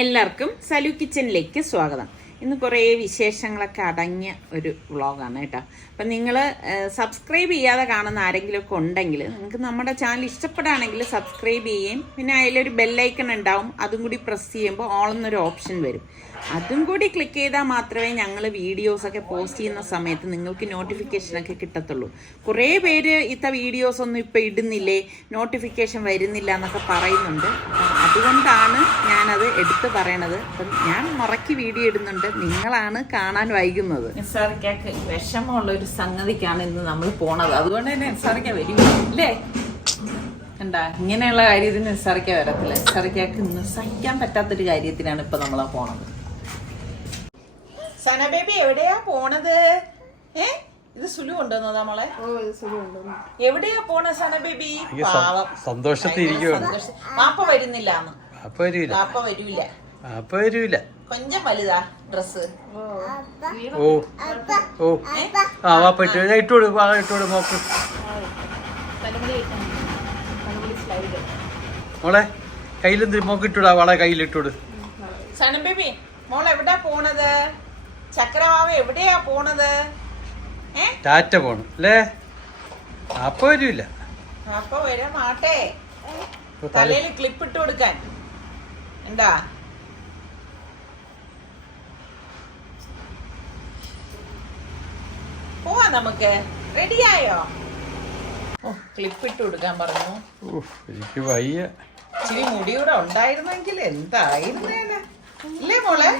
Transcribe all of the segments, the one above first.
എല്ലാവർക്കും സലു കിച്ചണിലേക്ക് സ്വാഗതം. ഇന്ന് കുറേ വിശേഷങ്ങളൊക്കെ അടങ്ങിയ ഒരു വ്ളോഗാണ് കേട്ടോ. അപ്പം നിങ്ങൾ സബ്സ്ക്രൈബ് ചെയ്യാതെ കാണുന്ന ആരെങ്കിലുമൊക്കെ ഉണ്ടെങ്കിൽ നിങ്ങൾക്ക് നമ്മുടെ ചാനൽ ഇഷ്ടപ്പെടുകയാണെങ്കിൽ സബ്സ്ക്രൈബ് ചെയ്യുകയും പിന്നെ അതിലൊരു ബെല്ലൈക്കൺ ഉണ്ടാവും, അതും കൂടി പ്രസ് ചെയ്യുമ്പോൾ ഓൾ എന്നൊരു ഓപ്ഷൻ വരും. അതും കൂടി ക്ലിക്ക് ചെയ്താൽ മാത്രമേ ഞങ്ങൾ വീഡിയോസൊക്കെ പോസ്റ്റ് ചെയ്യുന്ന സമയത്ത് നിങ്ങൾക്ക് നോട്ടിഫിക്കേഷനൊക്കെ കിട്ടത്തുള്ളൂ. കുറേ പേര് ഇത്ത വീഡിയോസൊന്നും ഇപ്പോൾ ഇടുന്നില്ലേ, നോട്ടിഫിക്കേഷൻ വരുന്നില്ല എന്നൊക്കെ പറയുന്നുണ്ട്. അപ്പം അതുകൊണ്ടാണ് ഞാനത് എടുത്ത് പറയണത്. അപ്പം ഞാൻ മുറയ്ക്ക് വീഡിയോ ഇടുന്നുണ്ട്, നിങ്ങളാണ് കാണാൻ വൈകുന്നത്. നിസാറിക്കാക്ക് വിഷമമുള്ള ഒരു സംഗതിക്കാണ് ഇന്ന് നമ്മൾ പോണത്. അതുകൊണ്ട് തന്നെ നിസാറിക്ക വരും അല്ലേ? എന്താ ഇങ്ങനെയുള്ള കാര്യത്തിന് നിസാറിക്ക വരത്തില്ല. നിസാറിക്കാക്ക് ഇന്ന് സഹിക്കാൻ പറ്റാത്തൊരു കാര്യത്തിനാണ് ഇപ്പൊ നമ്മളാ പോണത്. സന ബേബി എവിടെയാ പോണത്? ഇത് സുലു കൊണ്ടുവന്നതാ മോളെ. എവിടെയാ പോണ സന ബേബി? പാവം വാപ്പ വരുന്നില്ല. വാപ്പ വരൂല. കൊഞ്ചം വലുതാ ഡ്രസ്. മോളെ കയ്യിലെന്ത് മോക്കിട്ടൂടാ, വള കയ്യിലിട്ടൂട്. സന ബേബി മോൾ എവിടെയാ പോണത്? ചക്രവാവ എവിടെയാ പോണത്? ടാറ്റ പോണു അല്ലേ? അപ്പൊ വരൂല. അപ്പൊ വരാൻ മാട്ടെ. തലയിൽ ക്ലിപ്പ് ഇട്ട് കൊടുക്കാൻ എന്താ? പോവാ നമുക്ക്. റെഡിയായോ? ക്ലിപ്പ് ഇട്ട് കൊടുക്കാൻ പറഞ്ഞു. എനിക്ക് വയ്യ. ഇച്ചിരി മുടി കൂടെ ഉണ്ടായിരുന്നെങ്കിൽ എന്തായിരുന്നേനെ ഇല്ലേ മോളെ?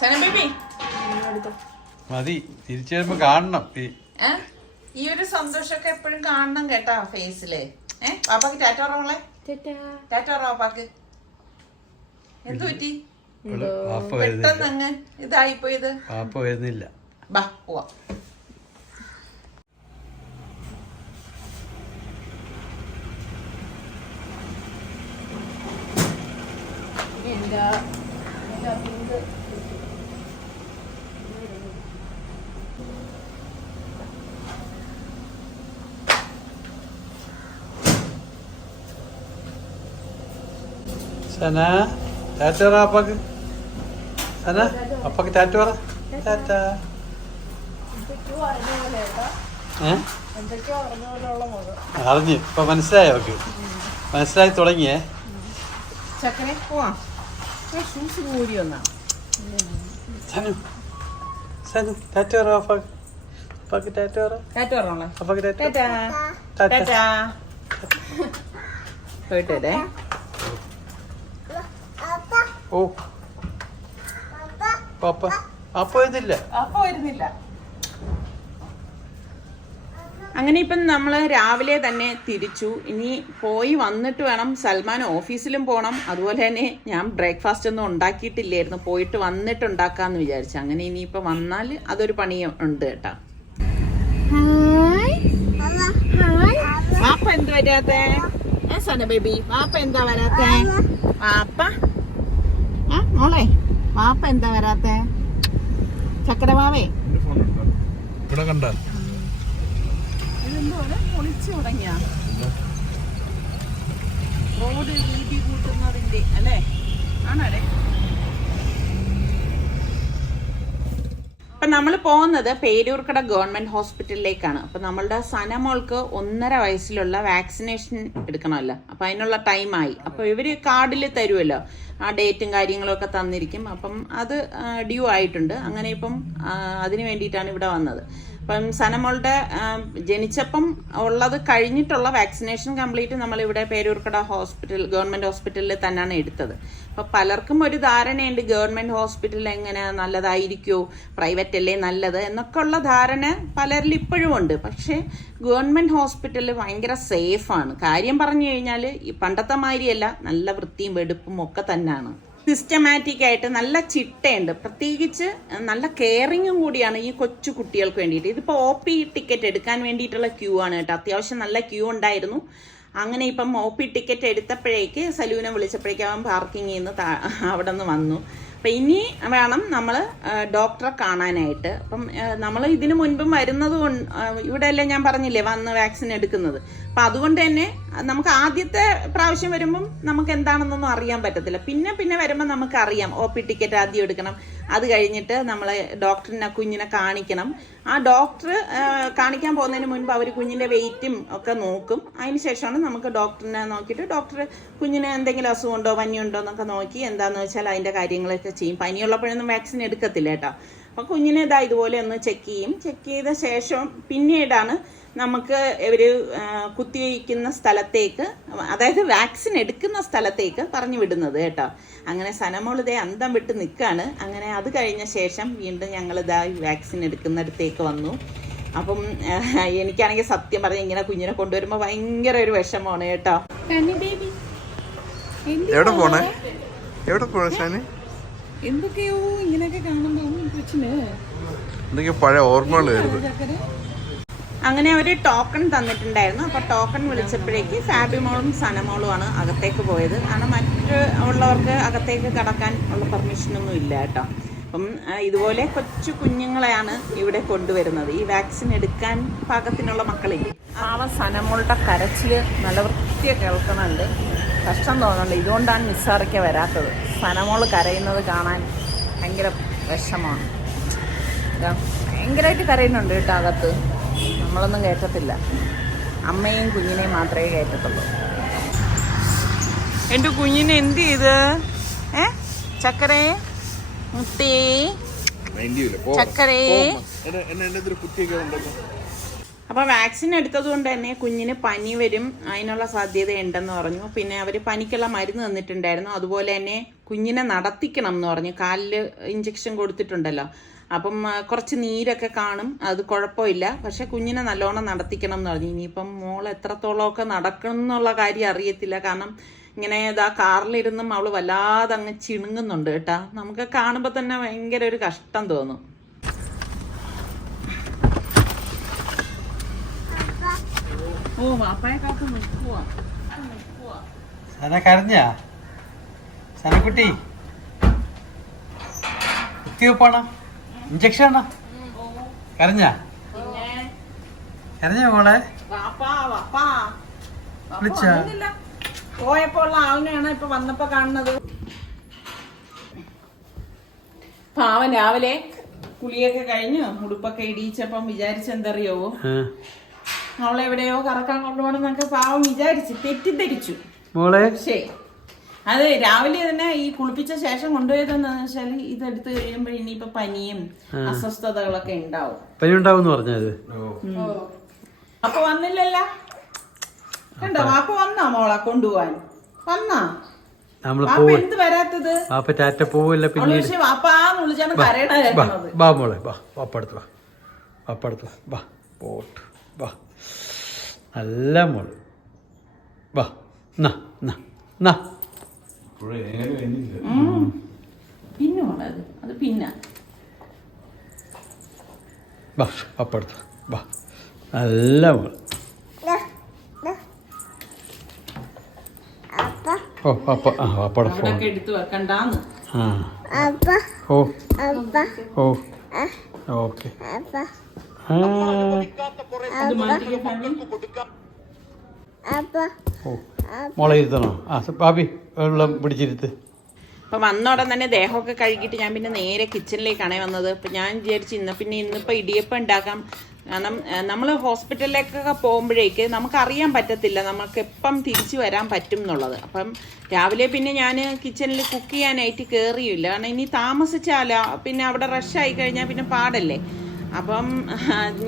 സന ബേബി മതി, തിരിച്ചു വരുമ്പോ കാണണം. ഈ ഒരു സന്തോഷമൊക്കെ എപ്പോഴും കാണണം കേട്ടാ ഫേസില്. പാപ്പാക്ക് ടാറ്റ പറ മോളെ. ടാറ്റ പറ പാപ്പാക്ക്. എന്തു പറ്റി? പെട്ടെന്ന് അങ്ങ് ഇതായിപ്പോയത്. പാപ്പ വരുന്നില്ല. ബാ പോവാ. സന ടാറ്റ പറ അപ്പാക്ക്. സന അപ്പാക്ക് ടാറ്റ പറ. ടാറ്റ. അറിഞ്ഞു ഇപ്പൊ മനസ്സിലായി. അവക്ക് മനസ്സിലായി തുടങ്ങിയേ. ചക്കനെ പോവാ. ഷൂസ് കൂടി വന്നാ. സനു സനു ടാറ്റ പറ അപ്പാക്ക്. അപ്പാക്ക് ടാറ്റ പറ. ടാറ്റ പറഞ്ഞോളെ. അപ്പാക്ക് ടാറ്റ. ടാറ്റ. പോയിട്ടേ. ഓ പാപ്പ പാപ്പ വരുന്നില്ല. അങ്ങനെ ഇപ്പം നമ്മൾ രാവിലെ തന്നെ തിരിച്ചു. ഇനി പോയി വന്നിട്ട് വേണം. സൽമാൻ ഓഫീസിലും പോകണം. അതുപോലെ തന്നെ ഞാൻ ബ്രേക്ക്ഫാസ്റ്റ് ഒന്നും ഉണ്ടാക്കിയിട്ടില്ലായിരുന്നു, പോയിട്ട് വന്നിട്ട് ഉണ്ടാക്കാന്ന് വിചാരിച്ചു. അങ്ങനെ ഇനിയിപ്പോൾ വന്നാൽ അതൊരു പണി ഉണ്ട് കേട്ടാ. വാപ്പ എന്ത് വരാത്തെ? സന ബേബി വാപ്പ എന്താ വരാത്തെ? വാപ്പ മോളെ വാപ്പ എന്താ വരാത്തെ? ചക്കരവാവേ ഇതെന്തോലെ പൊളിച്ചു തുടങ്ങിയ റോഡ് വീതി കൂട്ടുന്നതിന്റെ അല്ലേ? ആണല്ലേ? അപ്പം നമ്മൾ പോകുന്നത് പേരൂർക്കട ഗവൺമെന്റ് ഹോസ്പിറ്റലിലേക്കാണ്. അപ്പം നമ്മളുടെ സനമോൾക്ക് 1.5 വയസ്സിലുള്ള വാക്സിനേഷൻ എടുക്കണമല്ലോ. അപ്പം അതിനുള്ള ടൈമായി. അപ്പോൾ ഇവർ കാർഡിൽ തരുമല്ലോ, ആ ഡേറ്റും കാര്യങ്ങളും ഒക്കെ തന്നിരിക്കും. അപ്പം അത് ഡ്യൂ ആയിട്ടുണ്ട്. അങ്ങനെ ഇപ്പം അതിന് വേണ്ടിയിട്ടാണ് ഇവിടെ വന്നത്. അപ്പം സനമോളുടെ ജനിച്ചപ്പം ഉള്ളത് കഴിഞ്ഞിട്ടുള്ള വാക്സിനേഷൻ കംപ്ലീറ്റ് നമ്മളിവിടെ പേരൂർക്കട ഗവൺമെന്റ് ഹോസ്പിറ്റലിൽ തന്നെയാണ് എടുത്തത്. അപ്പം പലർക്കും ഒരു ധാരണയുണ്ട് ഗവൺമെന്റ് ഹോസ്പിറ്റൽ എങ്ങനെ നല്ലതായിരിക്കുമോ, പ്രൈവറ്റ് അല്ലേ നല്ലത് എന്നൊക്കെ ഉള്ള ധാരണ പലരിൽ ഇപ്പോഴും ഉണ്ട്. പക്ഷേ ഗവൺമെന്റ് ഹോസ്പിറ്റലിൽ ഭയങ്കര സേഫാണ്. കാര്യം പറഞ്ഞു കഴിഞ്ഞാൽ ഈ പണ്ടത്തെ മാതിരിയല്ല, നല്ല വൃത്തിയും വെടുപ്പും ഒക്കെ തന്നെയാണ്. സിസ്റ്റമാറ്റിക് ആയിട്ട് നല്ല ചിട്ടയുണ്ട്. പ്രത്യേകിച്ച് നല്ല കെയറിങ്ങും കൂടിയാണ് ഈ കൊച്ചു കുട്ടികൾക്ക് വേണ്ടിയിട്ട്. ഇതിപ്പോൾ OP ടിക്കറ്റ് എടുക്കാൻ വേണ്ടിയിട്ടുള്ള ക്യൂ ആണ് കേട്ടോ. അത്യാവശ്യം നല്ല ക്യൂ ഉണ്ടായിരുന്നു. അങ്ങനെ ഇപ്പം OP ടിക്കറ്റ് എടുത്തപ്പോഴേക്ക് സലൂനെ വിളിച്ചപ്പോഴേക്കും അവൻ പാർക്കിങ്ങിൽ നിന്ന് അവിടെ നിന്ന് വന്നു. അപ്പം ഇനി വേണം നമ്മൾ ഡോക്ടറെ കാണാനായിട്ട്. അപ്പം നമ്മൾ ഇതിന് മുൻപും വരുന്നത് കൊണ്ട് ഇവിടെ എല്ലാം ഞാൻ പറഞ്ഞില്ലേ വന്ന് വാക്സിൻ എടുക്കുന്നത്. അപ്പം അതുകൊണ്ട് തന്നെ നമുക്ക് ആദ്യത്തെ പ്രാവശ്യം വരുമ്പം നമുക്ക് എന്താണെന്നൊന്നും അറിയാൻ പറ്റത്തില്ല. പിന്നെ വരുമ്പോൾ നമുക്ക് അറിയാം OP ടിക്കറ്റ് ആദ്യം എടുക്കണം. അത് കഴിഞ്ഞിട്ട് നമ്മൾ ഡോക്ടറിനെ കുഞ്ഞിനെ കാണിക്കണം. ആ ഡോക്ടർ കാണിക്കാൻ പോകുന്നതിന് മുൻപ് അവർ കുഞ്ഞിൻ്റെ വെയിറ്റും ഒക്കെ നോക്കും. അതിന് ശേഷമാണ് നമുക്ക് ഡോക്ടറിനെ നോക്കിയിട്ട് ഡോക്ടർ കുഞ്ഞിന് എന്തെങ്കിലും അസുഖമുണ്ടോ പനിയുണ്ടോ എന്നൊക്കെ നോക്കി എന്താണെന്ന് വെച്ചാൽ അതിൻ്റെ കാര്യങ്ങളൊക്കെ ചെയ്യും. പനിയുള്ളപ്പോഴൊന്നും വാക്സിൻ എടുക്കത്തില്ല കേട്ടോ. അപ്പോൾ കുഞ്ഞിനെ ഇതുപോലെ ഒന്ന് ചെക്ക് ചെയ്യും. ചെക്ക് ചെയ്ത ശേഷം പിന്നീടാണ് നമുക്ക് ഇവർ കുത്തിവയ്ക്കുന്ന സ്ഥലത്തേക്ക്, അതായത് വാക്സിൻ എടുക്കുന്ന സ്ഥലത്തേക്ക് പറഞ്ഞു വിടുന്നത് കേട്ടോ. അങ്ങനെ സനമോൾ അന്തം വിട്ട് നിൽക്കുകയാണ്. അങ്ങനെ അത് കഴിഞ്ഞ ശേഷം വീണ്ടും ഞങ്ങൾ വാക്സിൻ എടുക്കുന്നിടത്തേക്ക് വന്നു. അപ്പം എനിക്കാണെങ്കിൽ സത്യം പറഞ്ഞ ഇങ്ങനെ കുഞ്ഞിനെ കൊണ്ടുവരുമ്പോൾ ഭയങ്കര ഒരു വിഷമമാണ് കേട്ടോ. എന്തൊക്കെയോ ഇങ്ങനെയൊക്കെ കാണുമ്പോൾ പഴയ ഓർമ്മകൾ. അങ്ങനെ അവർ ടോക്കൺ തന്നിട്ടുണ്ടായിരുന്നു. അപ്പോൾ ടോക്കൺ വിളിച്ചപ്പോഴേക്ക് ഫാബിമോളും സനമോളുമാണ് അകത്തേക്ക് പോയത്. കാരണം മറ്റ് ഉള്ളവർക്ക് അകത്തേക്ക് കടക്കാൻ ഉള്ള പെർമിഷനൊന്നും ഇല്ല കേട്ടോ. അപ്പം ഇതുപോലെ കൊച്ചു കുഞ്ഞുങ്ങളെയാണ് ഇവിടെ കൊണ്ടുവരുന്നത്. ഈ വാക്സിൻ എടുക്കാൻ പാകത്തിനുള്ള മക്കളില്ല. സനമോളുടെ കരച്ചിൽ നല്ല വൃത്തിയൊക്കെ കേൾക്കുന്നുണ്ട്. കഷ്ടം തോന്നുന്നുണ്ട്. ഇതുകൊണ്ടാണ് നിസ്സാറിക്ക വരാത്തത്. സനമോള് കരയുന്നത് കാണാൻ ഭയങ്കര വിഷമമാണ്. ഭയങ്കരമായിട്ട് കരയുന്നുണ്ട് കേട്ടോ അകത്ത്. നമ്മളൊന്നും കേൾക്കത്തില്ല. അമ്മയും കുഞ്ഞിനെയും മാത്രമേ കേൾക്കത്തുള്ളൂ. എൻ്റെ കുഞ്ഞിനെ എന്ത് ചെയ്ത് ചക്കരേ മുത്തേ ചക്കരേ. അപ്പോൾ വാക്സിൻ എടുത്തത് കൊണ്ട് തന്നെ കുഞ്ഞിന് പനി വരും, അതിനുള്ള സാധ്യത ഉണ്ടെന്ന് പറഞ്ഞു. പിന്നെ അവർ പനിക്കുള്ള മരുന്ന് തന്നിട്ടുണ്ടായിരുന്നു. അതുപോലെ തന്നെ കുഞ്ഞിനെ നടത്തിക്കണം എന്ന് പറഞ്ഞു. കാലിൽ ഇഞ്ചക്ഷൻ കൊടുത്തിട്ടുണ്ടല്ലോ. അപ്പം കുറച്ച് നീരൊക്കെ കാണും, അത് കുഴപ്പമില്ല. പക്ഷെ കുഞ്ഞിനെ നല്ലോണം നടത്തിക്കണം എന്ന് പറഞ്ഞു. ഇനിയിപ്പം മോൾ എത്രത്തോളമൊക്കെ നടക്കണം എന്നുള്ള കാര്യം അറിയത്തില്ല. കാരണം ഇങ്ങനെ കാറിലിരുന്നും അവൾ വല്ലാതെ അങ്ങ് ചിണുങ്ങുന്നുണ്ട് കേട്ടാ. നമുക്ക് കാണുമ്പോൾ തന്നെ ഭയങ്കര ഒരു കഷ്ടം തോന്നും. ഓ വാപ്പായെ കാത്ത് നിൽക്കുവാ. കരഞ്ഞ സനക്കുട്ടി കുത്തിവെപ്പാണോ ഇഞ്ചക്ഷൻ ആണോ? കരഞ്ഞ മോളെ പോയപ്പോ ഉള്ള ആളിനെയാണ് ഇപ്പൊ വന്നപ്പോ കാണുന്നത്. പാവൻ രാവിലെ കുളിയൊക്കെ കഴിഞ്ഞു ഉടുപ്പൊക്കെ ഇടിയിച്ചപ്പം വിചാരിച്ചെന്തറിയോ, അവളെവിടെയോ കറക്കാൻ കൊണ്ടുപോകണമെന്നൊക്കെ പാവം വിചാരിച്ചു, തെറ്റിദ്ധരിച്ചു. പക്ഷേ അത് രാവിലെ തന്നെ ഈ കുളിപ്പിച്ച ശേഷം കൊണ്ടുപോയതെന്ന് വെച്ചാൽ ഇതെടുത്ത് കഴിയുമ്പോ ഇനിയിപ്പോ പനിയും അസ്വസ്ഥതകളൊക്കെ ഉണ്ടാവും. പനി ഉണ്ടാവും പറഞ്ഞത്. അപ്പൊ വന്നില്ലല്ല, കണ്ടോ വാപ്പ വന്നാ മോളെ കൊണ്ടുപോവാൻ വന്നാ. വാപ്പ എന്ത് വരാത്തത്? പക്ഷെ വാപ്പാന്ന് വിളിച്ചാണ് കരയണ കേൾക്കുന്നത്. നല്ല മോള് വാ. പിന്നെ മോളത് അത് പിന്നെ അപ്പടുത്ത് വാ. നല്ല മോള്. ഓ അപ്പ അപ്പടെ ഫോൺ എടുത്ത് വെക്കണ്ടാന്ന്. ഓ ഓ ഓക്കെ. മോളെ ഇരുത്തണോ? ബാബി വെള്ളം പിടിച്ചിരുത്ത്. അപ്പം വന്ന ഉടൻ തന്നെ ദേഹമൊക്കെ കഴുകിയിട്ട് ഞാൻ പിന്നെ നേരെ കിച്ചണിലേക്കാണേ വന്നത്. അപ്പം ഞാൻ വിചാരിച്ചു ഇന്നിപ്പോൾ ഇടിയപ്പം ഉണ്ടാക്കാം. കാരണം നമ്മൾ ഹോസ്പിറ്റലിലേക്കൊക്കെ പോകുമ്പോഴേക്ക് നമുക്കറിയാൻ പറ്റത്തില്ല നമുക്ക് എപ്പം തിരിച്ചു വരാൻ പറ്റും എന്നുള്ളത്. അപ്പം രാവിലെ പിന്നെ ഞാൻ കിച്ചണിൽ കുക്ക് ചെയ്യാനായിട്ട് കയറിയില്ല. കാരണം ഇനി താമസിച്ചാലോ പിന്നെ അവിടെ റഷായി കഴിഞ്ഞാൽ പിന്നെ പാടല്ലേ. അപ്പം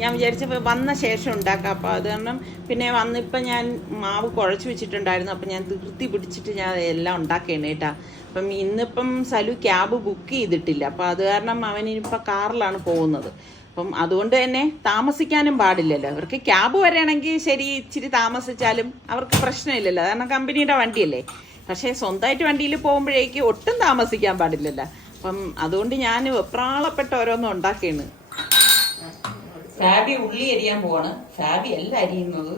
ഞാൻ വിചാരിച്ചപ്പോൾ വന്ന ശേഷം ഉണ്ടാക്കാം. അപ്പോൾ അത് കാരണം പിന്നെ വന്നിപ്പം ഞാൻ മാവ് കുഴച്ച് വെച്ചിട്ടുണ്ടായിരുന്നു. അപ്പം ഞാൻ ധൃതി പിടിച്ചിട്ട് ഞാൻ എല്ലാം ഉണ്ടാക്കുകയാണ് കേട്ടാ. അപ്പം ഇന്നിപ്പം സലു ക്യാബ് ബുക്ക് ചെയ്തിട്ടില്ല. അപ്പോൾ അത് കാരണം അവനിപ്പോൾ കാറിലാണ് പോകുന്നത്. അപ്പം അതുകൊണ്ട് തന്നെ താമസിക്കാനും പാടില്ലല്ലോ. അവർക്ക് ക്യാബ് വരികയാണെങ്കിൽ ശരി, ഇച്ചിരി താമസിച്ചാലും അവർക്ക് പ്രശ്നമില്ലല്ലോ, കാരണം കമ്പനിയുടെ വണ്ടിയല്ലേ. പക്ഷേ സ്വന്തമായിട്ട് വണ്ടിയിൽ പോകുമ്പോഴേക്ക് ഒട്ടും താമസിക്കാൻ പാടില്ലല്ലോ. അപ്പം അതുകൊണ്ട് ഞാൻ വെപ്രാളപ്പെട്ട ഓരോന്നും ഉണ്ടാക്കിയാണ്. ഫാബി ഉള്ളി അരിയാൻ പോവാണ്. ഫാബി അല്ല അരിയുന്നത്,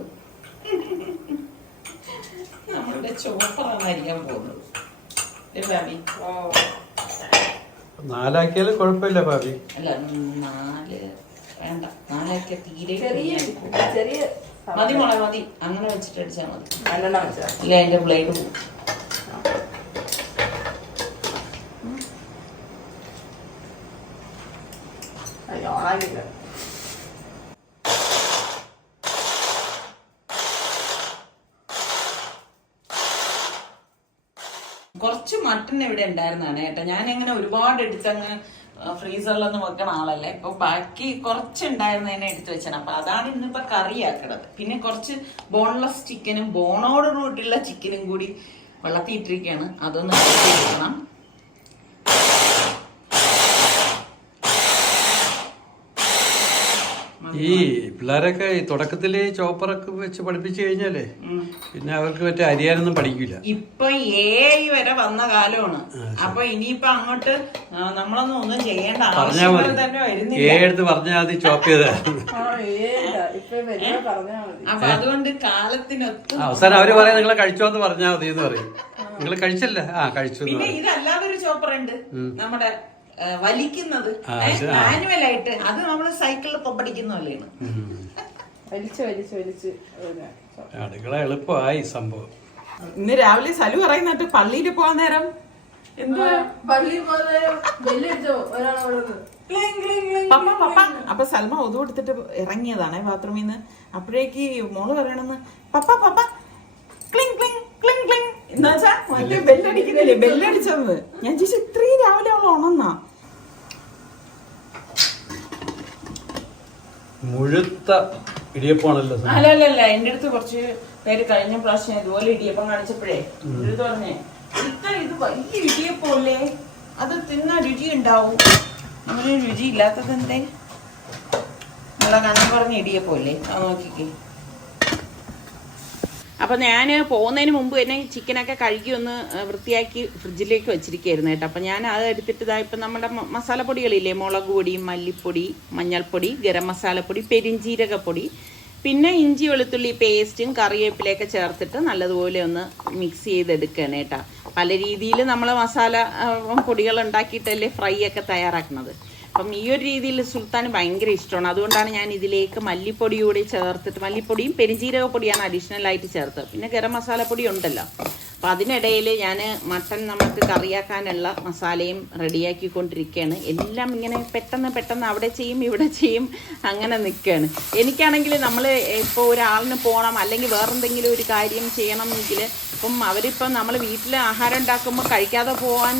നമ്മളുടെ ചോപ്പറാണ് അരിയാൻ പോകുന്നത്. ഫാബി 4 കുഴപ്പമില്ല ഭാബി. അല്ല 4 വേണ്ട, 4 തീരെ ചെറിയ മതി മോളെ, മതി. അങ്ങനെ വെച്ചിട്ട് അടിച്ചാൽ മതി. നല്ലെണ്ണം വെച്ചാൽ ഇല്ല, അതിന്റെ ബ്ലേഡ് പോകും. ഓണാക്കില്ല. കുറച്ച് മട്ടൺ ഇവിടെ ഉണ്ടായിരുന്നാണ് കേട്ടോ. ഞാൻ അങ്ങനെ ഒരുപാട് എടുത്തങ്ങ് ഫ്രീസറിലൊന്നും വെക്കണ ആളല്ലേ. ഇപ്പൊ ബാക്കി കുറച്ച് ഉണ്ടായിരുന്നതിനെ എടുത്ത് വെച്ചാണ്. അപ്പൊ അതാണ് ഇന്നിപ്പോ കറിയാക്കണത്. പിന്നെ കുറച്ച് ബോൺലെസ് ചിക്കനും ബോണോട് കൂട്ടിയുള്ള ചിക്കനും കൂടി വെള്ളത്തിയിട്ടിരിക്കുകയാണ്. അതൊന്ന് എടുക്കണം. ഈ പിള്ളേരൊക്കെ ഈ തുടക്കത്തില് ചോപ്പറൊക്കെ വെച്ച് പഠിപ്പിച്ചു കഴിഞ്ഞാലേ പിന്നെ അവർക്ക് മറ്റേ അരിയാനൊന്നും പഠിക്കില്ല. ഇപ്പൊ AI വരെ വന്ന കാലമാണ്. അപ്പൊ ഇനിയിപ്പൊ അങ്ങോട്ട് നമ്മളൊന്നും ഒന്നും ചെയ്യേണ്ട ആവശ്യം തന്നെ വരുന്നില്ല. എടുത്ത് പറഞ്ഞാൽ മതി ചോപ്പ് ചെയ്ത. അപ്പൊ അതുകൊണ്ട് കാലത്തിനൊത്ത് അവസാനം അവര് പറയാം നിങ്ങളെ കഴിച്ചോന്ന് പറഞ്ഞാൽ മതി എന്ന് പറയും. നിങ്ങൾ കഴിച്ചല്ലേ? കഴിച്ചു. പിന്നെ ഇതല്ലാതൊരു ചോപ്പർ ഉണ്ട് നമ്മുടെ വലിക്കുന്നത് മാനുവലായിട്ട്. അത് നമ്മള് സൈക്കിളിൽ പഠിക്കുന്ന പോലെയാണ്. അടുക്കള എളുപ്പമായി സംഭവം. ഇന്ന് രാവിലെ സലു പറയുന്നിട്ട് പള്ളിയിൽ പോകാൻ നേരം അപ്പൊ സൽമ ഒതു കൊടുത്തിട്ട് ഇറങ്ങിയതാണേ ബാത്റൂമിൽ നിന്ന്. അപ്പോഴേക്ക് മോള് പറയണെന്ന് പപ്പ പപ്പ ക്ലിങ് ക്ലിങ് ക്ലിങ് ക്ലിങ് എന്താ വെച്ചാ മറ്റേ ബെല്ലടിക്കുന്നില്ലേ, ബെല്ലടിച്ചത്. ഞാൻ ചോദിച്ചു ഇത്രയും രാവിലെ അവൾ ഉണന്നാ. മുഴുത്ത ഇടിയപ്പാണല്ലോ. അല്ലല്ല, എന്റെ അടുത്ത് കുറച്ച് പേര് കഴിഞ്ഞ പ്രാവശ്യം ഇതുപോലെ ഇടിയപ്പം കാണിച്ചപ്പോഴേ ഇത് പറഞ്ഞേ ഇത് വലിയ ഇടിയപ്പല്ലേ, അത് തിന്നാ രുചി ഉണ്ടാവും. അങ്ങനെ രുചി ഇല്ലാത്തത് എന്തേ? നമ്മളെ കണ്ണു പറഞ്ഞ ഇടിയപ്പല്ലേ, അത് നോക്കിക്കേ. അപ്പൊ ഞാൻ പോകുന്നതിന് മുമ്പ് തന്നെ ചിക്കനൊക്കെ കഴുകി ഒന്ന് വൃത്തിയാക്കി ഫ്രിഡ്ജിലേക്ക് വെച്ചിരിക്കുകയായിരുന്നു കേട്ടോ. അപ്പൊ ഞാൻ അത് എടുത്തിട്ട് ഇപ്പം നമ്മുടെ മസാലപ്പൊടികളില്ലേ, മുളക് പൊടി, മല്ലിപ്പൊടി, മഞ്ഞൾപ്പൊടി, ഗരം മസാലപ്പൊടി, പെരിഞ്ജീരകപ്പൊടി, പിന്നെ ഇഞ്ചി വെളുത്തുള്ളി പേസ്റ്റും കറിവേപ്പിലയൊക്കെ ചേർത്തിട്ട് നല്ലതുപോലെ ഒന്ന് മിക്സ് ചെയ്തെടുക്കുകയാണ് കേട്ടോ. പല രീതിയിൽ നമ്മൾ മസാല പൊടികൾ ഉണ്ടാക്കിയിട്ടല്ലേ ഫ്രൈ ഒക്കെ തയ്യാറാക്കുന്നത്. അപ്പം ഈ ഒരു രീതിയിൽ സുൽത്താന് ഭയങ്കര ഇഷ്ടമാണ്. അതുകൊണ്ടാണ് ഞാൻ ഇതിലേക്ക് മല്ലിപ്പൊടി കൂടി ചേർത്തിട്ട്, മല്ലിപ്പൊടിയും പെരിഞ്ജീരകപ്പൊടിയാണ് അഡീഷണൽ ആയിട്ട് ചേർത്തത്. പിന്നെ ഗരം മസാലപ്പൊടി ഉണ്ടല്ലോ. അപ്പം അതിനിടയിൽ ഞാൻ മട്ടൻ നമുക്ക് കറിയാക്കാനുള്ള മസാലയും റെഡിയാക്കിക്കൊണ്ടിരിക്കുകയാണ്. എല്ലാം ഇങ്ങനെ പെട്ടെന്ന് അവിടെ ചെയ്യും ഇവിടെ ചെയ്യും അങ്ങനെ നിൽക്കുകയാണ്. എനിക്കാണെങ്കിൽ നമ്മൾ ഇപ്പോൾ ഒരാളിന് പോകണം അല്ലെങ്കിൽ വേറെന്തെങ്കിലും ഒരു കാര്യം ചെയ്യണമെങ്കിൽ ഇപ്പം അവരിപ്പം നമ്മൾ വീട്ടിൽ ആഹാരം ഉണ്ടാക്കുമ്പോൾ കഴിക്കാതെ പോകാൻ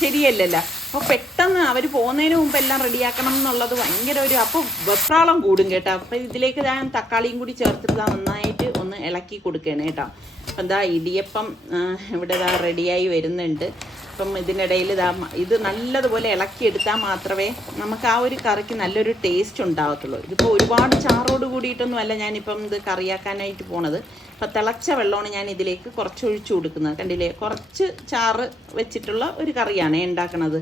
ശരിയല്ലല്ലോ. അപ്പോൾ പെട്ടെന്ന് അവർ പോകുന്നതിന് മുമ്പ് എല്ലാം റെഡിയാക്കണം എന്നുള്ളത് ഭയങ്കര ഒരു അപ്പോൾ വെപ്രാളം കൂടും കേട്ടോ. അപ്പോൾ ഇതിലേക്ക് ഞാൻ തക്കാളിയും കൂടി ചേർത്തിട്ട് നന്നായിട്ട് ഒന്ന് ഇളക്കി കൊടുക്കുകയാണ് കേട്ടോ. അപ്പം എന്താ ഇടിയപ്പം ഇവിടെ ഇതാ റെഡിയായി വരുന്നുണ്ട്. അപ്പം ഇതിനിടയിൽ ഇത് നല്ലതുപോലെ ഇളക്കിയെടുത്താൽ മാത്രമേ നമുക്ക് ആ ഒരു കറിക്ക് നല്ലൊരു ടേസ്റ്റ് ഉണ്ടാകത്തുള്ളൂ. ഇതിപ്പോൾ ഒരുപാട് ചാറോട് കൂടിയിട്ടൊന്നുമല്ല ഞാനിപ്പം ഇത് കറിയാക്കാനായിട്ട് പോണത്. അപ്പം തിളച്ച വെള്ളമാണ് ഞാൻ ഇതിലേക്ക് കുറച്ച് ഒഴിച്ചു കൊടുക്കുന്നത്. കണ്ടില്ലേ, കുറച്ച് ചാറ് വെച്ചിട്ടുള്ള ഒരു കറിയാണ് ഉണ്ടാക്കണത്.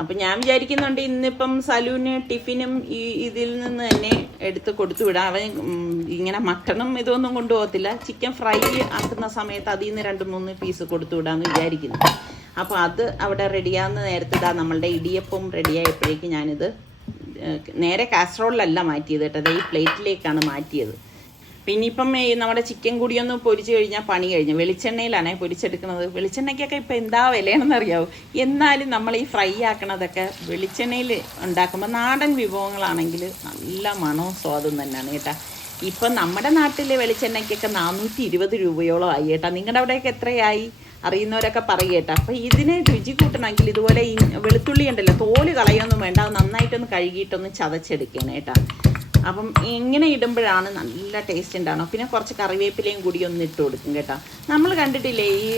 അപ്പം ഞാൻ വിചാരിക്കുന്നുണ്ട് ഇന്നിപ്പം സലൂന് ടിഫിനും ഈ ഇതിൽ നിന്ന് തന്നെ എടുത്ത് കൊടുത്തു വിടാം. അവൻ ഇങ്ങനെ മട്ടണും ഇതൊന്നും കൊണ്ടുപോകത്തില്ല. ചിക്കൻ ഫ്രൈ ആക്കുന്ന സമയത്ത് അതിൽ നിന്ന് 2-3 പീസ് കൊടുത്തു വിടാമെന്ന് വിചാരിക്കുന്നു. അപ്പോൾ അത് അവിടെ റെഡിയാകുന്ന നേരത്തെ ഇതാ നമ്മളുടെ ഇടിയപ്പം റെഡിയായപ്പോഴേക്ക് ഞാനിത് നേരെ കാസറോളിലല്ല മാറ്റിയത് കേട്ടോ, ഈ പ്ലേറ്റിലേക്കാണ് മാറ്റിയത്. പിന്നെ ഇപ്പം നമ്മുടെ ചിക്കൻ കൂടിയൊന്ന് പൊരിച്ച് കഴിഞ്ഞാൽ പണി കഴിഞ്ഞു. വെളിച്ചെണ്ണയിലാണ് പൊരിച്ചെടുക്കുന്നത്. വെളിച്ചെണ്ണയ്ക്കൊക്കെ ഇപ്പം എന്താ വിലയാണെന്ന് അറിയാവൂ. എന്നാലും നമ്മൾ ഈ ഫ്രൈ ആക്കണതൊക്കെ വെളിച്ചെണ്ണയിൽ ഉണ്ടാക്കുമ്പോൾ നാടൻ വിഭവങ്ങളാണെങ്കിൽ നല്ല മണവും സ്വാദും തന്നെയാണ് കേട്ടോ. ഇപ്പം നമ്മുടെ നാട്ടിലെ വെളിച്ചെണ്ണയ്ക്കൊക്കെ 420 രൂപയോളം ആയി കേട്ടോ. നിങ്ങളുടെ അവിടെയൊക്കെ എത്രയായി അറിയുന്നവരൊക്കെ പറയട്ടെ. അപ്പം ഇതിനെ രുചി കൂട്ടണമെങ്കിൽ ഇതുപോലെ ഈ വെളുത്തുള്ളി ഉണ്ടല്ലോ, തോല് കളയൊന്നും വേണ്ട, അത് നന്നായിട്ടൊന്ന് കഴുകിയിട്ടൊന്ന് ചതച്ചെടുക്കണം കേട്ടോ. അപ്പം ഇങ്ങനെ ഇടുമ്പോഴാണ് നല്ല ടേസ്റ്റ് ഉണ്ടാവണം. പിന്നെ കുറച്ച് കറിവേപ്പിലയും കൂടി ഒന്ന് ഇട്ട് കൊടുക്കും കേട്ടോ. നമ്മൾ കണ്ടിട്ടില്ലേ ഈ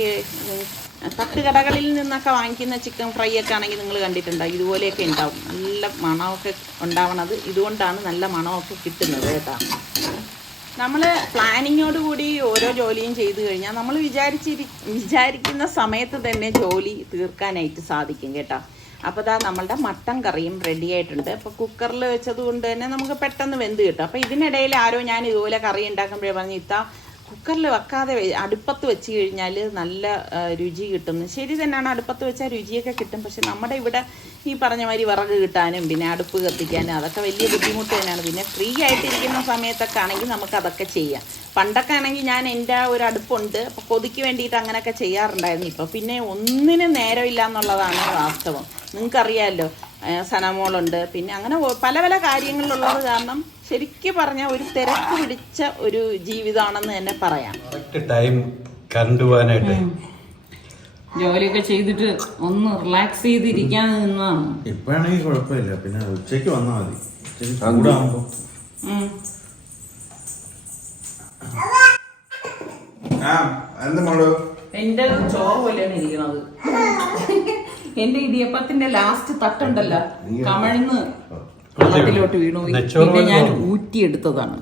തട്ടുകടകളിൽ നിന്നൊക്കെ വാങ്ങിക്കുന്ന ചിക്കൻ ഫ്രൈ ഒക്കെ ആണെങ്കിൽ നിങ്ങൾ കണ്ടിട്ടുണ്ടോ, ഇതുപോലെയൊക്കെ ഉണ്ടാവും. നല്ല മണമൊക്കെ ഉണ്ടാവണത് ഇതുകൊണ്ടാണ് നല്ല മണമൊക്കെ കിട്ടുന്നത് കേട്ടോ. നമ്മൾ പ്ലാനിങ്ങോടുകൂടി ഓരോ ജോലിയും ചെയ്തു കഴിഞ്ഞാൽ നമ്മൾ വിചാരിക്കുന്ന സമയത്ത് തന്നെ ജോലി തീർക്കാനായിട്ട് സാധിക്കും കേട്ടോ. അപ്പോൾ ഇതാ നമ്മളുടെ മട്ടൻ കറിയും റെഡി ആയിട്ടുണ്ട്. അപ്പോൾ കുക്കറിൽ വെച്ചത് കൊണ്ട് തന്നെ നമുക്ക് പെട്ടെന്ന് വെന്ത് കിട്ടും. അപ്പോൾ ഇതിനിടയിൽ ആരോ ഞാൻ ഇതുപോലെ കറി ഉണ്ടാക്കുമ്പോഴേ പറഞ്ഞ് കുക്കറിൽ വെക്കാതെ അടുപ്പത്ത് വെച്ച് കഴിഞ്ഞാൽ നല്ല രുചി കിട്ടും. ശരി തന്നെയാണ്, അടുപ്പത്ത് വെച്ചാൽ രുചിയൊക്കെ കിട്ടും. പക്ഷെ നമ്മുടെ ഇവിടെ ഈ പറഞ്ഞ മാതിരി വിറക് കിട്ടാനും പിന്നെ അടുപ്പ് കത്തിക്കാനും അതൊക്കെ വലിയ ബുദ്ധിമുട്ട് തന്നെയാണ്. പിന്നെ ഫ്രീ ആയിട്ടിരിക്കുന്ന സമയത്തൊക്കെ ആണെങ്കിൽ നമുക്ക് അതൊക്കെ ചെയ്യാം. പണ്ടൊക്കെ ആണെങ്കിൽ ഞാൻ എൻ്റെ ഒരു അടുപ്പുണ്ട്, അപ്പോൾ കൊതിക്ക് വേണ്ടിയിട്ട് അങ്ങനെയൊക്കെ ചെയ്യാറുണ്ടായിരുന്നു. ഇപ്പോൾ പിന്നെ ഒന്നിനും നേരമില്ല എന്നുള്ളതാണ് വാസ്തവം. നിങ്ങൾക്കറിയാമല്ലോ, സനമോളുണ്ട്, പിന്നെ അങ്ങനെ പല പല കാര്യങ്ങളിലുള്ളത് കാരണം ശരിക്കും പറഞ്ഞാൽ ഒരു തിരക്ക് പിടിച്ച ഒരു ജീവിതമാണെന്ന് തന്നെ പറയാം. ടൈം കറണ്ട് പോകാനായിട്ട് ജോലിയൊക്കെ ചെയ്തിട്ട് ഒന്ന് റിലാക്സ് ചെയ്തിരിക്കാൻ നിന്നാണ്. ഇപ്പാണെങ്കിൽ കുഴപ്പമില്ല, പിന്നെ ഉച്ചയ്ക്ക് വന്നാൽ മതി. ഉച്ചയ്ക്ക് ചൂടാകുമ്പോ എന്റെ ചോറ് പോലെയാണ് ഇരിക്കണത്. എന്റെ ഇടിയപ്പത്തിന്റെ ലാസ്റ്റ് തട്ടുണ്ടല്ലോ, കമഴ്ന്ന് വെള്ളത്തിലോട്ട് വീണു. പിന്നെ ഞാൻ ഊറ്റിയെടുത്തതാണ്.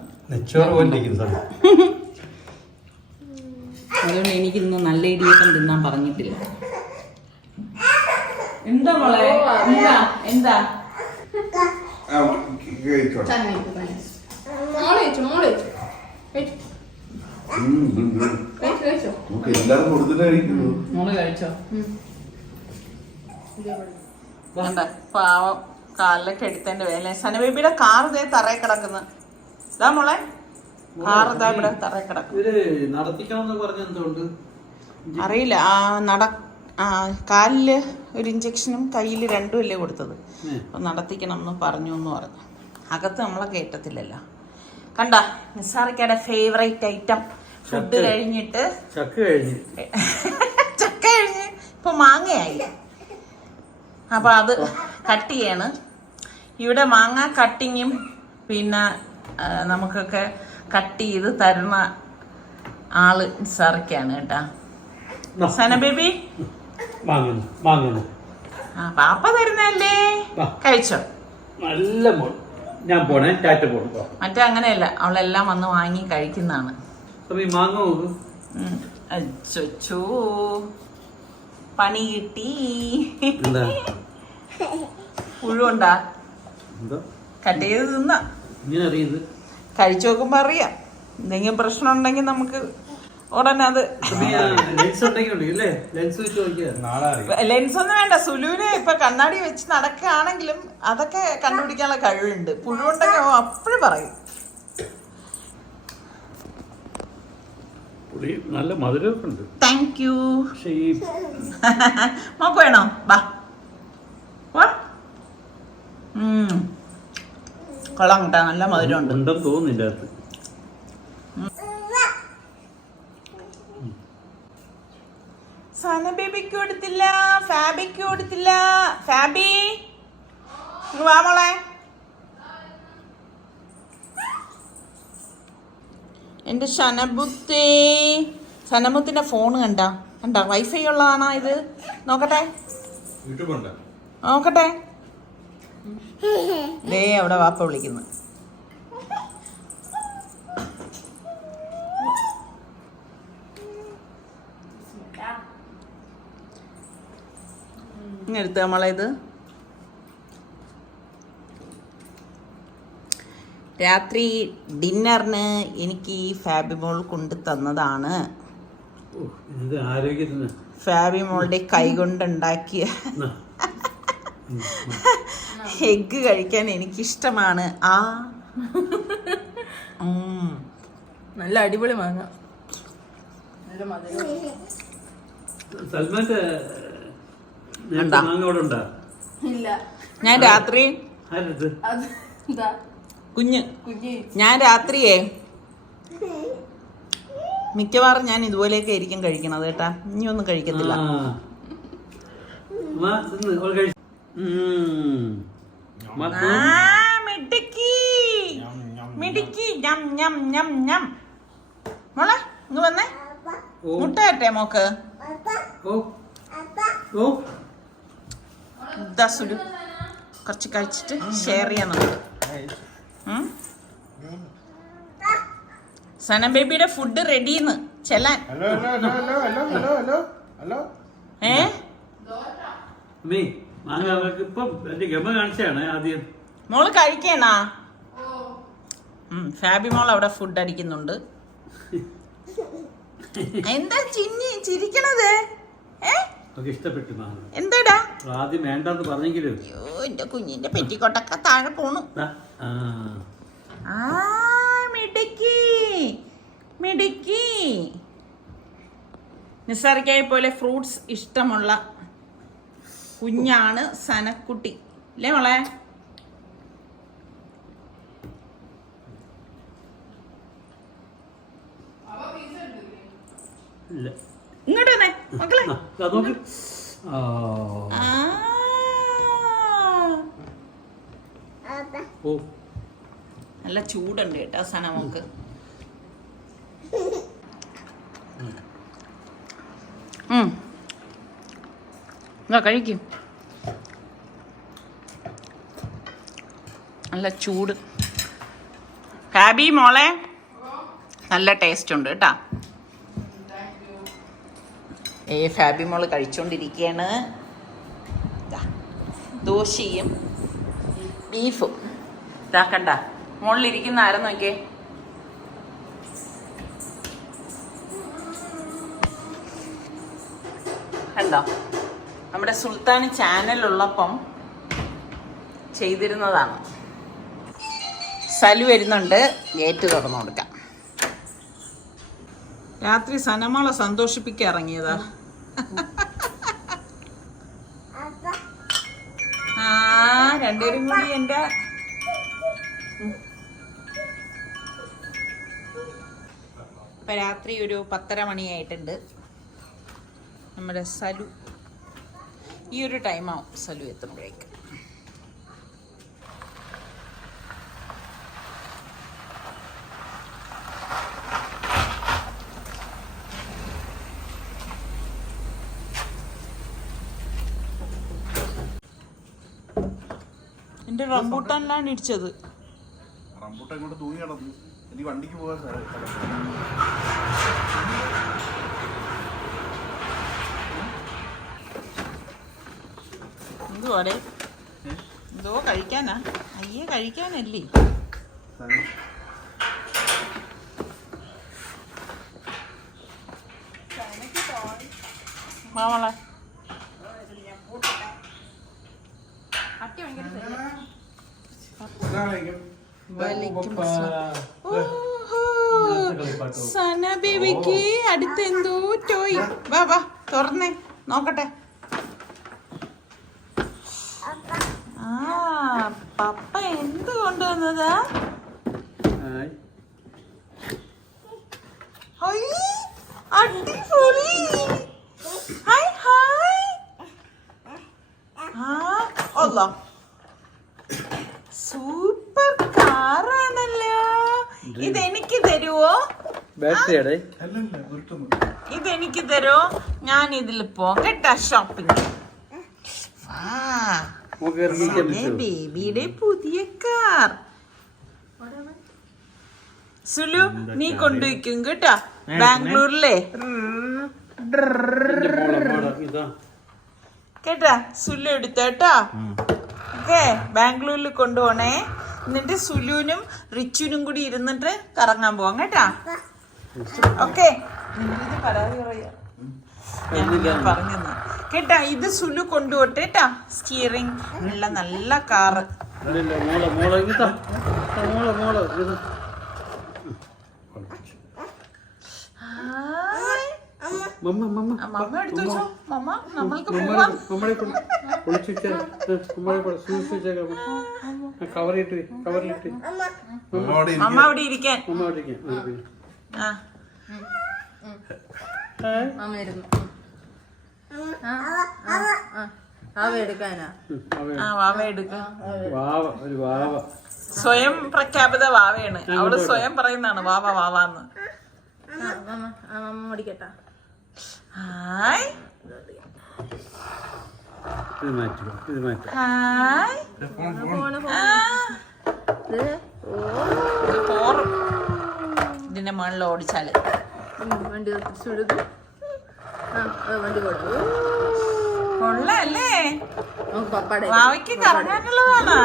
അതുകൊണ്ട് എനിക്കിന്ന് നല്ല ഇടിയപ്പം തിന്നാൻ പറഞ്ഞിട്ടില്ല. എന്താ മോളെ, എന്താ എന്താ മോള് കഴിച്ചോ? വേണ്ട, പാവം കാലിലൊക്കെ എടുത്തതിന്റെ വേല. സനബേബിയുടെ കാർ ഇതേ തറയെ കിടക്കുന്നു. ഇതാ മോളെ, കാർ ഇതാ ഇവിടെ തറയെ കിടക്കും. അറിയില്ല, കാലില് ഒരു ഇഞ്ചക്ഷനും കയ്യിൽ രണ്ടും അല്ലേ കൊടുത്തത്. അപ്പൊ നടത്തിക്കണം എന്ന് പറഞ്ഞു എന്ന് പറഞ്ഞു. അകത്ത് നമ്മളെ കേട്ടത്തില്ലല്ലോ. കണ്ട നിസാറിക്കയുടെ ഫേവറേറ്റ് ഐറ്റം ഫുഡ് കഴിഞ്ഞിട്ട് ചക്ക കഴിഞ്ഞ് ഇപ്പൊ മാങ്ങയായി. അപ്പൊ അത് കട്ട് ചെയ്യാണ്. ഇവിടെ മാങ്ങ കട്ടിങ്ങും പിന്നെ നമുക്കൊക്കെ കട്ട് ചെയ്ത് തരുന്ന ആള് നിസാറിക്കാണ് കേട്ടാ. സന ബേബി പാപ്പ തരുന്നല്ലേ, കഴിച്ചോ? നല്ല മോൾ, ഞാൻ പോണേ, ടാറ്റ പോണോ. മറ്റേ അങ്ങനെയല്ല, അവളെല്ലാം വന്ന് വാങ്ങി കഴിക്കുന്നതാണ്. അച്ചോ പണി കിട്ടി. പുഴുണ്ടാ കട്ട് ചെയ്ത് തിന്ന കഴിച്ചു നോക്കുമ്പോ അറിയാം. എന്തെങ്കിലും പ്രശ്നം ഉണ്ടെങ്കിൽ നമുക്ക് ഉടനെ അത് ലെൻസ് ഒന്നും വേണ്ട. സുലുവിന് ഇപ്പൊ കണ്ണാടി വെച്ച് നടക്കുകയാണെങ്കിലും അതൊക്കെ കണ്ടുപിടിക്കാനുള്ള കഴിവുണ്ട്. പുഴുണ്ടെങ്കിൽ അപ്പോഴും പറയും. നല്ല മധുരമൊക്കെ ഉണ്ട്. Thank you. മോക്ക് വേണോ? ബാ കൊള്ളാം കേട്ടാ, നല്ല മധുരം ഉണ്ട്. ഉണ്ടെന്ന് തോന്നുന്നില്ല. സന ബേബിക്ക് കൊടുത്തില്ല, ഫാബിക്ക് കൊടുത്തില്ല. ഫാബി വാ മോളെ. എന്റെ സനബുത്തേ, സനബുത്തിന്റെ ഫോണ് കണ്ട വൈഫൈ ഉള്ളതാണോ ഇത്? നോക്കട്ടെ നോക്കട്ടെ. ദേ അവിടെ വാപ്പ വിളിക്കുന്നു. ഇങ്ങെടുത്ത നമ്മളെ ഇത് രാത്രി ഡിന്നറിന് എനിക്ക് ഈ ഫാബിമോൾ കൊണ്ട് തന്നതാണ്. ഫാബിമോളുടെ കൈ കൊണ്ടുണ്ടാക്കിയ എഗ്ഗ് കഴിക്കാൻ എനിക്കിഷ്ടമാണ്. നല്ല അടിപൊളി മാങ്ങ, നല്ല മധുരം. ഇല്ല, ഞാൻ രാത്രി ഞാൻ രാത്രിയേ മിക്കവാറും ഞാൻ ഇതുപോലെയൊക്കെ ആയിരിക്കും കഴിക്കണത് കേട്ടാ. ഇനി ഒന്നും കഴിക്കത്തില്ല. മോളെ ഇങ്ങ് വന്നേ, മുട്ട തരട്ടെ മോക്ക്? സുലു കുറച്ച് കഴിച്ചിട്ട് ഷെയർ ചെയ്യാൻ നമുക്ക്. സന ബേബിയുടെ ഫുഡ് റെഡിന്ന് ചെല്ലാൻ. മോള് കഴിക്കണാ? ഫാബി മോൾ അവിടെ ഫുഡ് അടിക്കുന്നുണ്ട്. എന്താ ചിരിക്കണത്? നമുക്ക് ഇഷ്ടപ്പെട്ടു മാങ്ങ. എന്താടാ? ആദ്യം വേണ്ടെന്ന് പറഞ്ഞെങ്കിലും അയ്യോ എന്റെ കുഞ്ഞിന്റെ പെറ്റിക്കോട്ടൊക്കെ താഴെ പോണു. മിടുക്കി മിടുക്കി. നിസാറിക്കായെ പോലെ ഫ്രൂട്ട്സ് ഇഷ്ടമുള്ള കുഞ്ഞാണ് സനക്കുട്ടി അല്ലേ മോളെ? ഇങ്ങോട്ട് വന്നേ മക്കളെ. നല്ല ചൂടുണ്ട് കേട്ടോ സന മോക്ക്. കഴിക്കും. നല്ല ചൂട്. ഹാബി മോളെ നല്ല ടേസ്റ്റ് ഉണ്ട് കേട്ടാ. ഫാബി മോള് കഴിച്ചോണ്ടിരിക്കുകയാണ്. ദോശയും ബീഫും. ഇതാക്കണ്ട മുകളിലിരിക്കുന്ന ആരും നോക്കിയേ. കണ്ടോ? നമ്മുടെ സുൽത്താൻ ചാനലുള്ളപ്പം ചെയ്തിരുന്നതാണ്. സലു വരുന്നുണ്ട്, ഗേറ്റ് തുറന്നു കൊടുക്കാം. രാത്രി സനമോളെ സന്തോഷിപ്പിക്കാൻ ഇറങ്ങിയതാ. രണ്ടുപേരും കൂടി എന്റെ ഇപ്പൊ രാത്രി ഒരു 10:30 മണിയായിട്ടുണ്ട്. നമ്മുടെ സലു ഈ ഒരു ടൈമാവും സലു എത്തുമ്പോഴേക്ക്. എന്റെ റംബൂട്ടാനിലാണ് ഇടിച്ചത്. റംബൂട്ടാൻ ഇങ്ങോട്ട് തൂങ്ങി കിടന്നു. എനിക്ക് വണ്ടിക്ക് പോകാൻ എന്തുവാടെ? എന്തോ കഴിക്കാനാ? അയ്യേ കഴിക്കാനല്ലേ. മാമളെ സന ബേബിക്ക് അടുത്ത് എന്തോ ടോയ്. വാ വാ തുറന്നേ നോക്കട്ടെ. പപ്പ എന്ത് കൊണ്ടുവന്നതാ? അടിപൊളി. Hi hi. അല്ലാ സൂപ്പർ കാറാണല്ലോ. ഇതെനിക്ക് തരുവോ? ഇതെനിക്ക് തരുമോ? ഞാൻ ഇതിൽ പോകട്ടാ ഷോപ്പിംഗ്. ബേബിയുടെ പുതിയ കാർ. സുലു നീ കൊണ്ടുവയ്ക്കും കേട്ടാ ബാംഗ്ലൂരിലെ കേട്ടാ. സുലു എടുത്തോട്ടാ. ഓക്കെ ബാംഗ്ലൂരിൽ കൊണ്ടുപോണേ. എന്നിട്ട് സുലുവിനും റിച്ചുവിനും കൂടി ഇരുന്നിട്ട് കറങ്ങാൻ പോവാം കേട്ടാ. ഓക്കെ പരാതി പറയാ പറഞ്ഞു കേട്ടാ. ഇത് സുലു കൊണ്ടുപോട്ടെ കേട്ടാ. സ്റ്റിയറിംഗ് ഉള്ള നല്ല കാറ്. മമ്മ എടുത്തു വെച്ചോ. മമ്മ നമ്മൾക്ക് പോവാം. മമ്മ അവിടെ ഇരിക്കാൻ. സ്വയം പ്രഖ്യാപിത വാവയാണ് അവള്. സ്വയം പറയുന്നതാണ് വാവ വാവാന്ന്. Hi hi. ഇതിന്റെ മുകളിൽ ഓടിച്ചാല് വണ്ടി വണ്ടി കൊള്ളല്ലേ? വാവയ്ക്ക് കറങ്ങാനുള്ളതാണ്.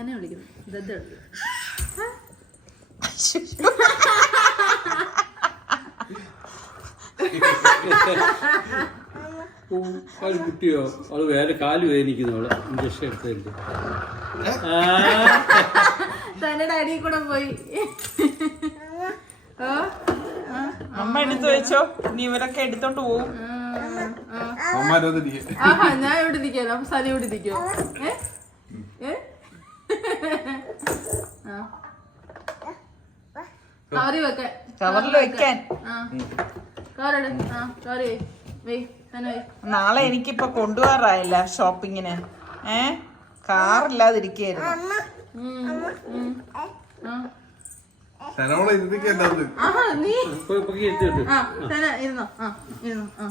തന്നെ വിളിക്കുന്നു ദദ്ദ വിളിക്കുന്നു. കുട്ടിയോ അവള് വേറെ കാല് വേദനിക്കുന്നു അവള് ഇഞ്ചക്ഷൻ എടുത്തല്ലേ. തന്നെ അടിയിൽ കൂടെ പോയി. അമ്മ എടുത്തു വെച്ചോ, നീ ഇവരൊക്കെ എടുത്തോണ്ട് പോവും. ആഹാ ഞാൻ ഇവിടെ ഇരിക്കാനോ? അപ്പൊ സനി ഇവിടെ ഇരിക്കോ? കവറി വെക്കാൻ, കവറിൽ വെക്കാൻ. കവറെടു. കവറി വെയ് തന്നെ വെയ്. നാളെ എനിക്കിപ്പൊ കൊണ്ടുപോകാറായില്ല ഷോപ്പിങ്ങിന്. കാറില്ലാതിരിക്കായിരുന്നു. ആഹാ നീ തന്നെ ഇരുന്നോ. ഇരുന്നോ.